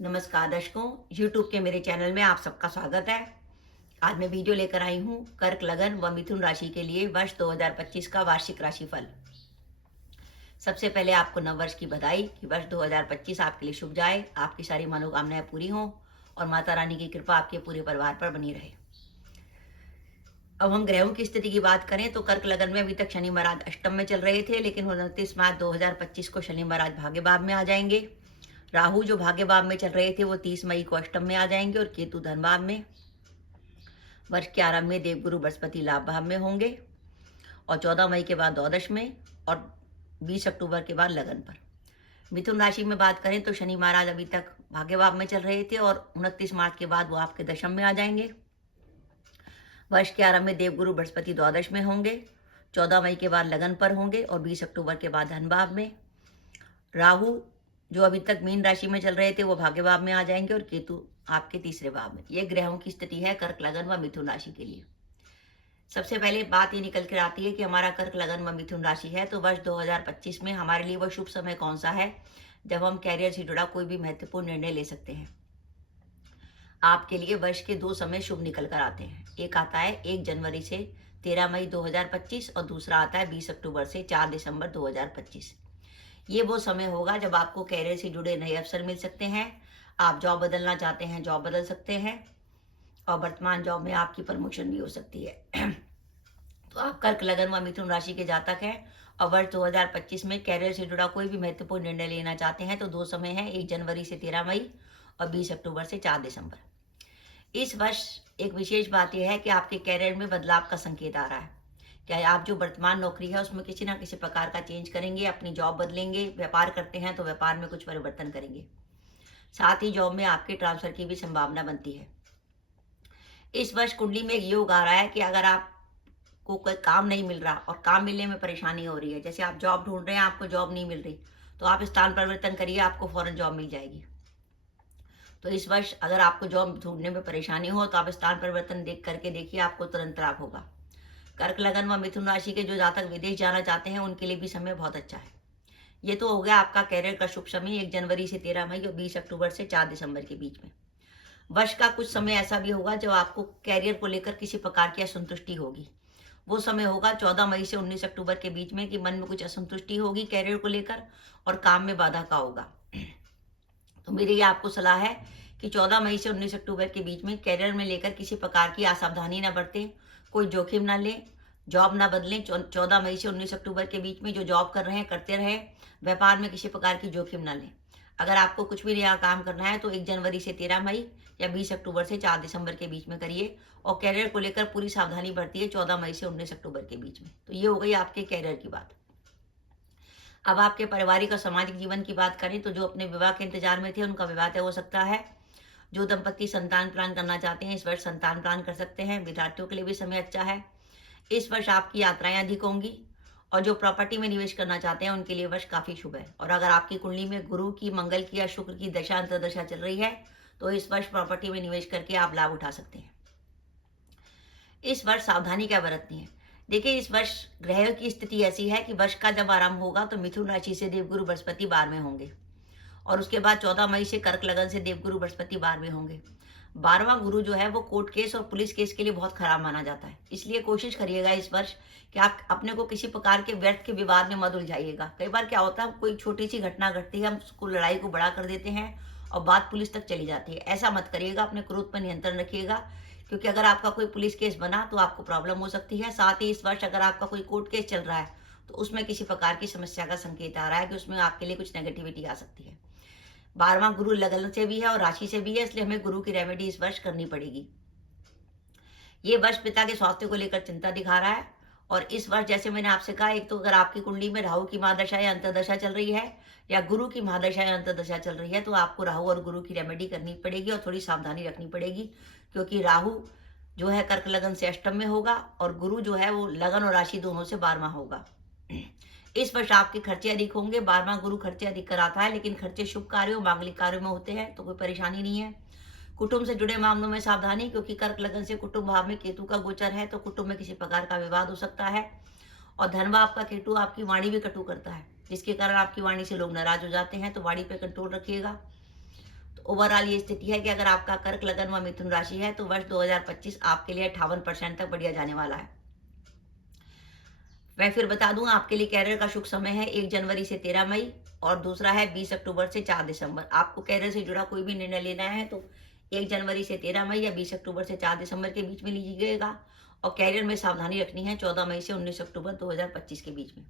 नमस्कार दर्शकों, YouTube के मेरे चैनल में आप सबका स्वागत है। आज मैं वीडियो लेकर आई हूँ कर्क लगन व मिथुन राशि के लिए वर्ष 2025 का वार्षिक राशिफल। सबसे पहले आपको नववर्ष की बधाई कि वर्ष 2025 आपके लिए शुभ जाए, आपकी सारी मनोकामनाएं पूरी हों और माता रानी की कृपा आपके पूरे परिवार पर बनी रहे। अब हम ग्रहों की स्थिति की बात करें तो कर्क लगन में अभी तक शनि महाराज अष्टम में चल रहे थे, लेकिन 29 मार्च 2025 को शनि महाराज भाग्य भाव में आ जाएंगे। राहु जो भाग्य भाव में चल रहे थे वो 30 मई को अष्टम में आ जाएंगे और केतु धन भाव में। वर्ष के आरंभ में देवगुरु बृहस्पति लाभ भाव में होंगे और 14 मई के बाद द्वादश में और 20 अक्टूबर के बाद लगन पर। मिथुन राशि में बात करें तो शनि महाराज अभी तक भाग्य भाव में चल रहे थे और 29 मार्च के बाद वो आपके दशम में आ जाएंगे। वर्ष के आरंभ में देवगुरु बृहस्पति द्वादश में होंगे, 14 मई के बाद लगन पर होंगे और 20 अक्टूबर के बाद धन भाव में। राहु जो अभी तक मीन राशि में चल रहे थे वो भाग्य भाव में आ जाएंगे और केतु आपके तीसरे भाव में। ये ग्रहों की स्थिति है कर्क लगन व मिथुन राशि के लिए। सबसे पहले बात ये निकल कर आती है कि हमारा कर्क लगन व मिथुन राशि है तो वर्ष 2025 में हमारे लिए वो शुभ समय कौन सा है जब हम कैरियर से जुड़ा कोई भी महत्वपूर्ण निर्णय ले सकते हैं। आपके लिए वर्ष के दो समय शुभ निकल कर आते हैं। एक आता है 1 जनवरी से 13 मई 2025 और दूसरा आता है 20 अक्टूबर से 4 दिसंबर 2025। ये वो समय होगा जब आपको कैरियर से जुड़े नए अवसर मिल सकते हैं। आप जॉब बदलना चाहते हैं, जॉब बदल सकते हैं और वर्तमान जॉब में आपकी प्रमोशन भी हो सकती है। तो आप कर्क लगन व मिथुन राशि के जातक हैं और वर्ष 2025 में कैरियर से जुड़ा कोई भी महत्वपूर्ण निर्णय लेना चाहते हैं तो दो समय है, 1 जनवरी से 13 मई और 20 अक्टूबर से 4 दिसंबर। इस वर्ष एक विशेष बात यह है कि आपके कैरियर में बदलाव का संकेत आ रहा है। क्या आप जो वर्तमान नौकरी है उसमें किसी ना किसी प्रकार का चेंज करेंगे, अपनी जॉब बदलेंगे, व्यापार करते हैं तो व्यापार में कुछ परिवर्तन करेंगे। साथ ही जॉब में आपके ट्रांसफर की भी संभावना बनती है। इस वर्ष कुंडली में योग आ रहा है कि अगर आपको कोई काम नहीं मिल रहा और काम मिलने में परेशानी हो रही है, जैसे आप जॉब ढूंढ रहे हैं आपको जॉब नहीं मिल रही, तो आप स्थान परिवर्तन करिए, आपको फौरन जॉब मिल जाएगी। तो इस वर्ष अगर आपको जॉब ढूंढने में परेशानी हो तो आप स्थान परिवर्तन देख करके देखिए, आपको तुरंत लाभ होगा। कर्क लगन व मिथुन राशि के जो जातक विदेश जाना चाहते हैं उनके लिए भी समय बहुत अच्छा है। ये तो हो गया आपका कैरियर का शुभ समय 1 जनवरी से 13 मई और 20 अक्टूबर से 4 दिसंबर के बीच में। वर्ष का कुछ समय ऐसा भी होगा जब आपको कैरियर को लेकर किसी प्रकार की असंतुष्टि होगी। वो समय होगा 14 मई से 19 अक्टूबर के बीच में कि मन में कुछ असंतुष्टि होगी कैरियर को लेकर और काम में बाधा का होगा। तो मेरी ये आपको सलाह है कि 14 मई से 19 अक्टूबर के बीच में कैरियर में लेकर किसी प्रकार की असावधानी ना बरतें, कोई जोखिम ना लें, जॉब ना बदलें। 14 मई से 19 अक्टूबर के बीच में जो जॉब कर रहे हैं करते रहें, व्यापार में किसी प्रकार की जोखिम ना लें। अगर आपको कुछ भी नया काम करना है तो 1 जनवरी से 13 मई या 20 अक्टूबर से 4 दिसंबर के बीच में करिए और कैरियर को लेकर पूरी सावधानी बरतिए 14 मई से 19 अक्टूबर के बीच में। तो ये हो गई आपके कैरियर की बात। अब आपके पारिवारिक और सामाजिक जीवन की बात करें तो जो अपने विवाह के इंतजार में थे उनका विवाह तय हो सकता है। जो दंपति संतान प्लान करना चाहते हैं इस वर्ष संतान प्लान कर सकते हैं। विद्यार्थियों के लिए भी समय अच्छा है। इस वर्ष आपकी यात्राएं अधिक होंगी और जो प्रॉपर्टी में निवेश करना चाहते हैं उनके लिए वर्ष काफी शुभ है। और अगर आपकी कुंडली में गुरु की, मंगल की या शुक्र की दशा अंतर्दशा चल रही है तो इस वर्ष प्रॉपर्टी में निवेश करके आप लाभ उठा सकते हैं। इस वर्ष सावधानी क्या बरतनी है? देखिए, इस वर्ष ग्रह की स्थिति ऐसी है कि वर्ष का जब आरंभ होगा तो मिथुन राशि से देवगुरु बृहस्पति 12वें होंगे और उसके बाद 14 मई से कर्क लगन से देवगुरु बृहस्पति 12वें होंगे। 12वां गुरु जो है वो कोर्ट केस और पुलिस केस के लिए बहुत खराब माना जाता है। इसलिए कोशिश करिएगा इस वर्ष कि आप अपने को किसी प्रकार के व्यर्थ के विवाद में मत उलझाइएगा। कई बार क्या होता है, कोई छोटी सी घटना घटती है, हम उसको लड़ाई को बड़ा कर देते हैं और बात पुलिस तक चली जाती है। ऐसा मत करिएगा, अपने क्रोध पर नियंत्रण रखिएगा, क्योंकि अगर आपका कोई पुलिस केस बना तो आपको प्रॉब्लम हो सकती है। साथ ही इस वर्ष अगर आपका कोई कोर्ट केस चल रहा है तो उसमें किसी प्रकार की समस्या का संकेत आ रहा है कि उसमें आपके लिए कुछ नेगेटिविटी आ सकती है। 12वां गुरु लगन से भी है और राशि से भी है, इसलिए हमें गुरु की रेमेडी इस वर्ष करनी पड़ेगी। ये वर्ष पिता के स्वास्थ्य को लेकर चिंता दिखा रहा है और इस वर्ष जैसे मैंने आपसे कहा, एक तो अगर आपकी कुंडली में राहु की महादशा या अंतर्दशा चल रही है या गुरु की महादशा या अंतर्दशा चल रही है तो आपको राहु और गुरु की रेमेडी करनी पड़ेगी और थोड़ी सावधानी रखनी पड़ेगी, क्योंकि राहु जो है कर्क लगन से अष्टम में होगा और गुरु जो है वो लगन और राशि दोनों से 12वां होगा। इस वर्ष आपके खर्चे अधिक होंगे। 12वां गुरु खर्चे अधिक कराता है, लेकिन खर्चे शुभ कार्यों, मांगलिक कार्यों में होते हैं तो कोई परेशानी नहीं है। कुटुंब से जुड़े मामलों में सावधानी, क्योंकि कर्क लगन से कुटुंब भाव में केतु का गोचर है तो कुटुंब में किसी प्रकार का विवाद हो सकता है। और धन भाव का केतु आपकी वाणी भी कटु करता है, जिसके कारण आपकी वाणी से लोग नाराज हो जाते हैं, तो वाणी पे कंट्रोल रखिएगा। तो ओवरऑल ये स्थिति है कि अगर आपका कर्क लगन व मिथुन राशि है तो वर्ष 2025 आपके लिए 58% तक बढ़िया जाने वाला है। मैं फिर बता दूं, आपके लिए कैरियर का शुभ समय है 1 जनवरी से 13 मई और दूसरा है 20 अक्टूबर से 4 दिसंबर। आपको कैरियर से जुड़ा कोई भी निर्णय लेना है तो 1 जनवरी से 13 मई या 20 अक्टूबर से 4 दिसंबर के बीच में लीजिएगा, और कैरियर में सावधानी रखनी है 14 मई से 19 अक्टूबर 2025 के बीच में।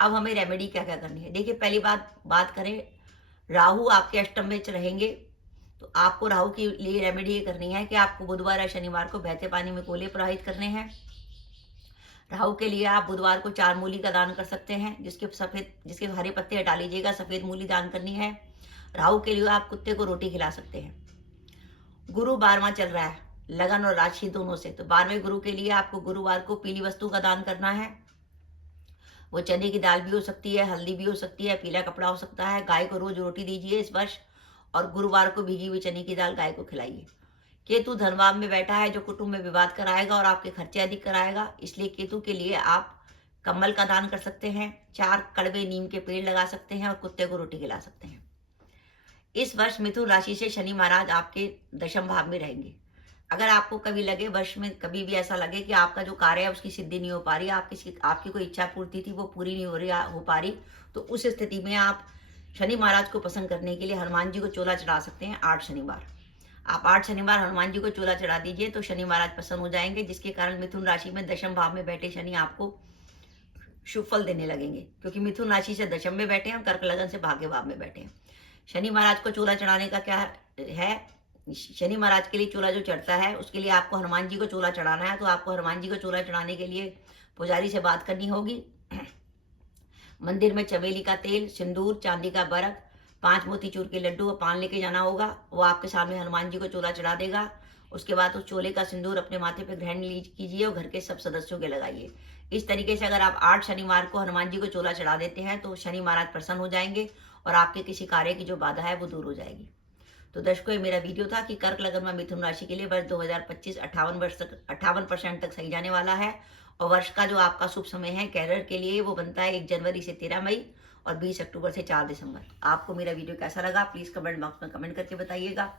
अब हमें रेमेडी क्या क्या करनी है, देखिए पहली बात करें, राहु आपके अष्टम में रहेंगे, तो आपको राहु के लिए रेमेडी ये करनी है कि आपको बुधवार या शनिवार को बहते पानी में कोले प्रवाहित करने हैं। राहु के लिए आप बुधवार को 4 मूली का दान कर सकते हैं, जिसके हरे पत्ते हटा लीजिएगा, सफेद मूली दान करनी है। राहु के लिए आप कुत्ते को रोटी खिला सकते हैं। गुरु 12वां चल रहा है लगन और राशि दोनों से, तो 12वें गुरु के लिए आपको गुरुवार को पीली वस्तु का दान करना है। वो चने की दाल भी हो सकती है, हल्दी भी हो सकती है, पीला कपड़ा हो सकता है। गाय को रोज रोटी दीजिए इस वर्ष, और गुरुवार को भीगी हुई चने की दाल गाय को खिलाइए। केतु धनभाव में बैठा है जो कुटुंब में विवाद कराएगा और आपके खर्चे अधिक कराएगा, इसलिए केतु के लिए आप कम्बल का दान कर सकते हैं, 4 कड़वे नीम के पेड़ लगा सकते हैं और कुत्ते को रोटी खिला सकते हैं। इस वर्ष मिथुन राशि से शनि महाराज आपके दशम भाव में रहेंगे। अगर आपको कभी लगे, वर्ष में कभी भी ऐसा लगे कि आपका जो कार्य है उसकी सिद्धि नहीं हो पा रही, आपकी कोई इच्छा पूर्ति थी वो पूरी नहीं हो पा रही, तो उस स्थिति में आप शनि महाराज को प्रसन्न करने के लिए हनुमान जी को चोला चढ़ा सकते हैं 8 शनिवार। आप 8 शनिवार हनुमान जी को चोला चढ़ा दीजिए तो शनि महाराज प्रसन्न हो जाएंगे, जिसके कारण मिथुन राशि में दशम भाव में बैठे शनि आपको शुभ फल देने लगेंगे, क्योंकि मिथुन राशि से दशम में बैठे हैं और कर्क लगन से भाग्य भाव में बैठे हैं। शनि महाराज को चोला चढ़ाने का क्या है, शनि महाराज के लिए चोला जो चढ़ता है उसके लिए आपको हनुमान जी को चोला चढ़ाना है, तो आपको हनुमान जी को चोला चढ़ाने के लिए पुजारी से बात करनी होगी। मंदिर में चमेली का तेल, सिंदूर, चांदी का बरक, 5 मोतीचूर के लड्डू और पान लेके जाना होगा। वो आपके सामने हनुमान जी को चोला चढ़ा देगा। उसके बाद उस चोले का सिंदूर अपने माथे पे ग्रहण कीजिए और घर के सब सदस्यों के लगाइए। इस तरीके से अगर आप 8 शनिवार को हनुमान जी को चोला चढ़ा देते हैं तो शनि महाराज प्रसन्न हो जाएंगे और आपके किसी कार्य की जो बाधा है वो दूर हो जाएगी। तो दर्शकों, ये मेरा वीडियो था कि कर्क लगन व मिथुन राशि के लिए वर्ष 2025 58% तक सही जाने वाला है, और वर्ष का जो आपका शुभ समय है कैरियर के लिए वो बनता है 1 जनवरी से 13 मई और 20 अक्टूबर से 4 दिसंबर। आपको मेरा वीडियो कैसा लगा प्लीज कमेंट बॉक्स में कमेंट करके बताइएगा।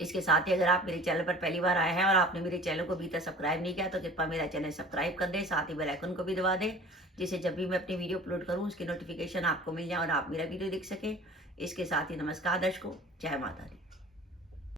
इसके साथ ही अगर आप मेरे चैनल पर पहली बार आए हैं और आपने मेरे चैनल को अभी तक सब्सक्राइब नहीं किया तो कृपया मेरा चैनल सब्सक्राइब कर दें, साथ ही बेल आइकन को भी दबा दें, जिससे जब भी मैं अपनी वीडियो अपलोड करूं उसकी नोटिफिकेशन आपको मिल जाए और आप मेरा वीडियो देख सकें। इसके साथ ही नमस्कार दर्शकों, जय माता दी।